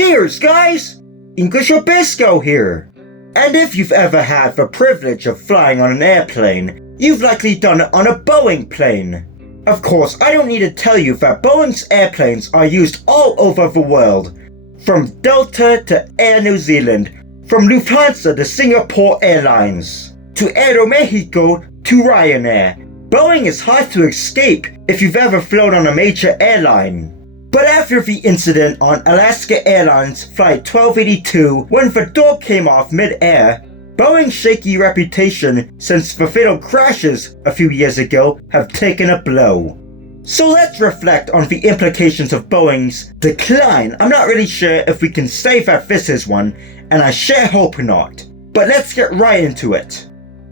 Cheers, guys! English Rabisco here. And if you've ever had the privilege of flying on an airplane, you've likely done it on a Boeing plane. Of course, I don't need to tell you that Boeing's airplanes are used all over the world, from Delta to Air New Zealand, from Lufthansa to Singapore Airlines, to Aeromexico to Ryanair. Boeing is hard to escape if you've ever flown on a major airline. But after the incident on Alaska Airlines Flight 1282, when the door came off mid-air, Boeing's shaky reputation since the fatal crashes a few years ago have taken a blow. So let's reflect on the implications of Boeing's decline. I'm not really sure if we can say that this is one, and I sure hope not. But let's get right into it.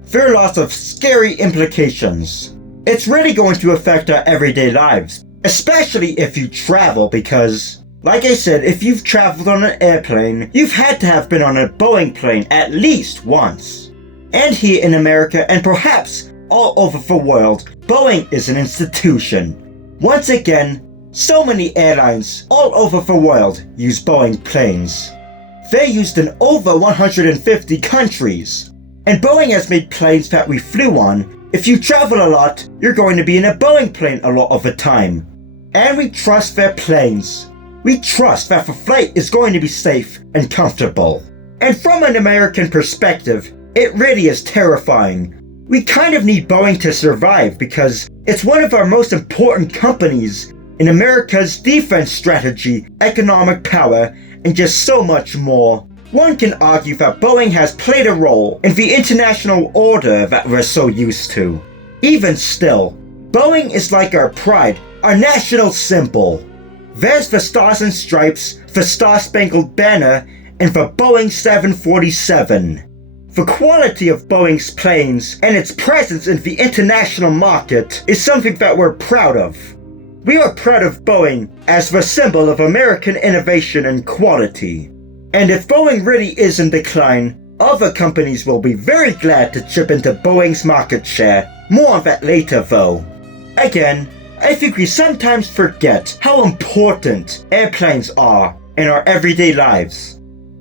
There are lots of scary implications. It's really going to affect our everyday lives, especially if you travel, because, like I said, if you've traveled on an airplane, you've had to have been on a Boeing plane at least once. And here in America, and perhaps all over the world, Boeing is an institution. Once again, so many airlines all over the world use Boeing planes. They're used in over 150 countries. And Boeing has made planes that we flew on. If you travel a lot, you're going to be in a Boeing plane a lot of the time. And we trust their planes. We trust that the flight is going to be safe and comfortable. And from an American perspective, it really is terrifying. We kind of need Boeing to survive because it's one of our most important companies in America's defense strategy, economic power, and just so much more. One can argue that Boeing has played a role in the international order that we're so used to. Even still, Boeing is like our pride, our national symbol. There's the Stars and Stripes, the Star-Spangled Banner, and the Boeing 747. The quality of Boeing's planes and its presence in the international market is something that we're proud of. We are proud of Boeing as the symbol of American innovation and quality. And if Boeing really is in decline, other companies will be very glad to chip into Boeing's market share. More on that later though. Again, I think we sometimes forget how important airplanes are in our everyday lives.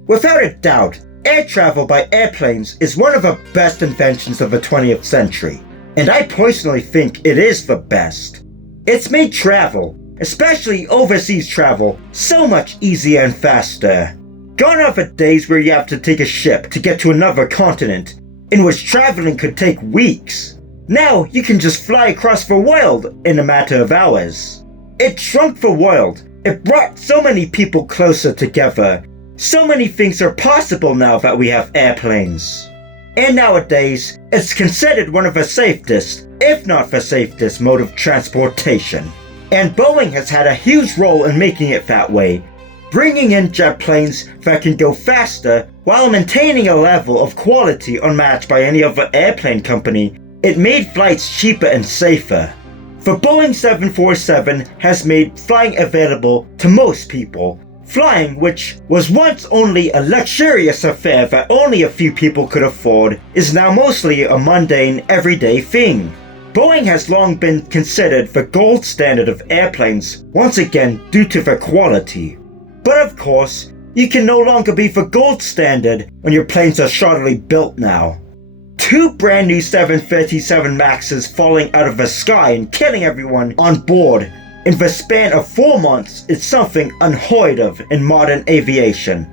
Without a doubt, air travel by airplanes is one of the best inventions of the 20th century, and I personally think it is the best. It's made travel, especially overseas travel, so much easier and faster. Gone are the days where you have to take a ship to get to another continent, in which traveling could take weeks. Now you can just fly across the world in a matter of hours. It shrunk the world. It brought so many people closer together. So many things are possible now that we have airplanes. And nowadays, it's considered one of the safest, if not the safest, mode of transportation. And Boeing has had a huge role in making it that way, bringing in jet planes that can go faster while maintaining a level of quality unmatched by any other airplane company. It made flights cheaper and safer. The Boeing 747 has made flying available to most people. Flying, which was once only a luxurious affair that only a few people could afford, is now mostly a mundane, everyday thing. Boeing has long been considered the gold standard of airplanes, once again due to their quality. But of course, you can no longer be the gold standard when your planes are shoddily built now. 2 brand new 737 MAXs falling out of the sky and killing everyone on board in the span of 4 months is something unheard of in modern aviation.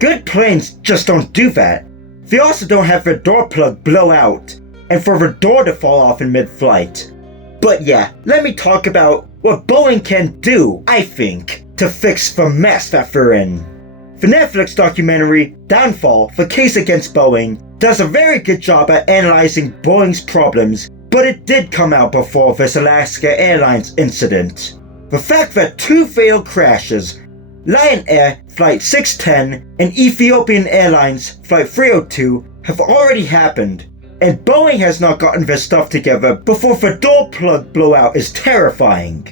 Good planes just don't do that. They also don't have their door plug blow out, and for the door to fall off in mid-flight. But yeah, let me talk about what Boeing can do, I think, to fix the mess that they're in. The Netflix documentary, Downfall, The Case Against Boeing, does a very good job at analyzing Boeing's problems, but it did come out before this Alaska Airlines incident. The fact that 2 fatal crashes, Lion Air Flight 610 and Ethiopian Airlines Flight 302, have already happened, and Boeing has not gotten their stuff together before the door plug blowout is terrifying.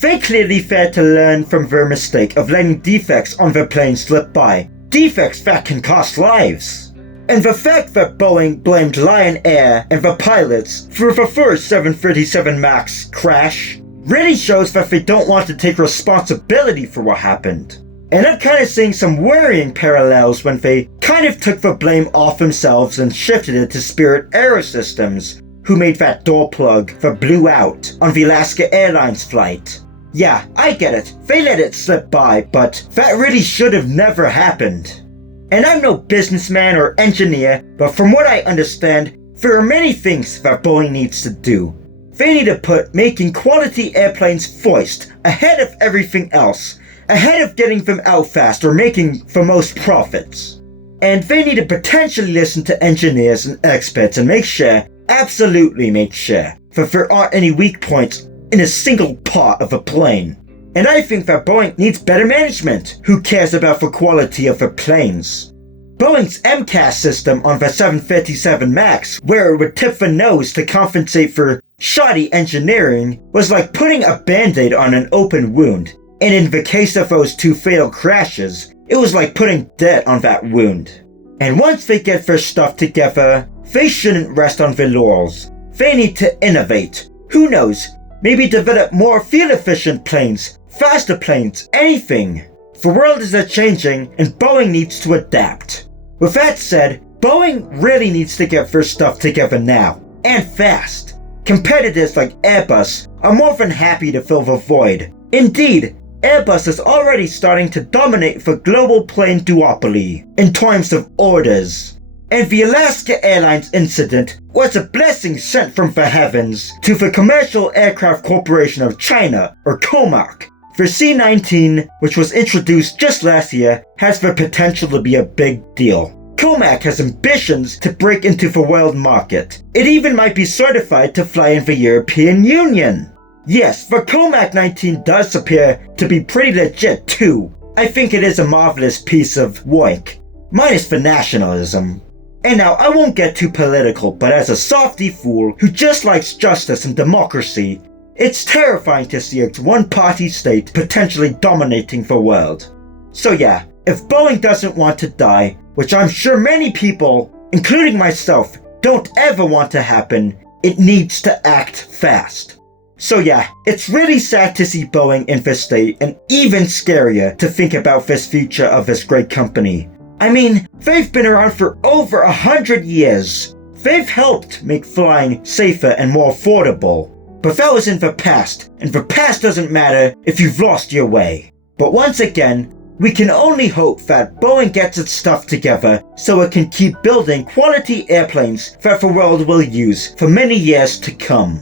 They clearly failed to learn from their mistake of letting defects on their plane slip by, defects that can cost lives. And the fact that Boeing blamed Lion Air and the pilots for the first 737 MAX crash really shows that they don't want to take responsibility for what happened. And I'm kind of seeing some worrying parallels when they kind of took the blame off themselves and shifted it to Spirit Aerosystems, who made that door plug that blew out on the Alaska Airlines Flight. Yeah, I get it, they let it slip by, but that really should have never happened. And I'm no businessman or engineer, but from what I understand, there are many things that Boeing needs to do. They need to put making quality airplanes first, ahead of everything else, ahead of getting them out fast or making the most profits. And they need to potentially listen to engineers and experts and make sure, absolutely make sure, that there aren't any weak points in a single part of a plane. And I think that Boeing needs better management who cares about the quality of the planes. Boeing's MCAS system on the 737 MAX, where it would tip the nose to compensate for shoddy engineering, was like putting a band-aid on an open wound. And in the case of those 2 fatal crashes, it was like putting dirt on that wound. And once they get their stuff together, they shouldn't rest on their laurels. They need to innovate. Who knows? Maybe develop more fuel-efficient planes, faster planes, anything. The world is a-changing, and Boeing needs to adapt. With that said, Boeing really needs to get their stuff together now, and fast. Competitors like Airbus are more than happy to fill the void. Indeed, Airbus is already starting to dominate the global plane duopoly in terms of orders. And the Alaska Airlines incident was a blessing sent from the heavens to the Commercial Aircraft Corporation of China, or COMAC. The C-19, which was introduced just last year, has the potential to be a big deal. COMAC has ambitions to break into the world market. It even might be certified to fly in the European Union. Yes, the COMAC 19 does appear to be pretty legit too. I think it is a marvelous piece of work, minus the nationalism. And now, I won't get too political, but as a softy fool who just likes justice and democracy, it's terrifying to see a one-party state potentially dominating the world. So yeah, if Boeing doesn't want to die, which I'm sure many people, including myself, don't ever want to happen, it needs to act fast. So yeah, it's really sad to see Boeing in this state, and even scarier to think about this future of this great company. I mean, they've been around for over 100 years. They've helped make flying safer and more affordable. But that was in the past, and the past doesn't matter if you've lost your way. But once again, we can only hope that Boeing gets its stuff together so it can keep building quality airplanes that the world will use for many years to come.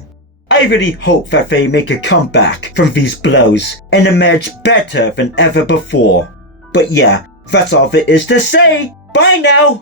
I really hope that they make a comeback from these blows and emerge better than ever before. But yeah, that's all there is to say. Bye now!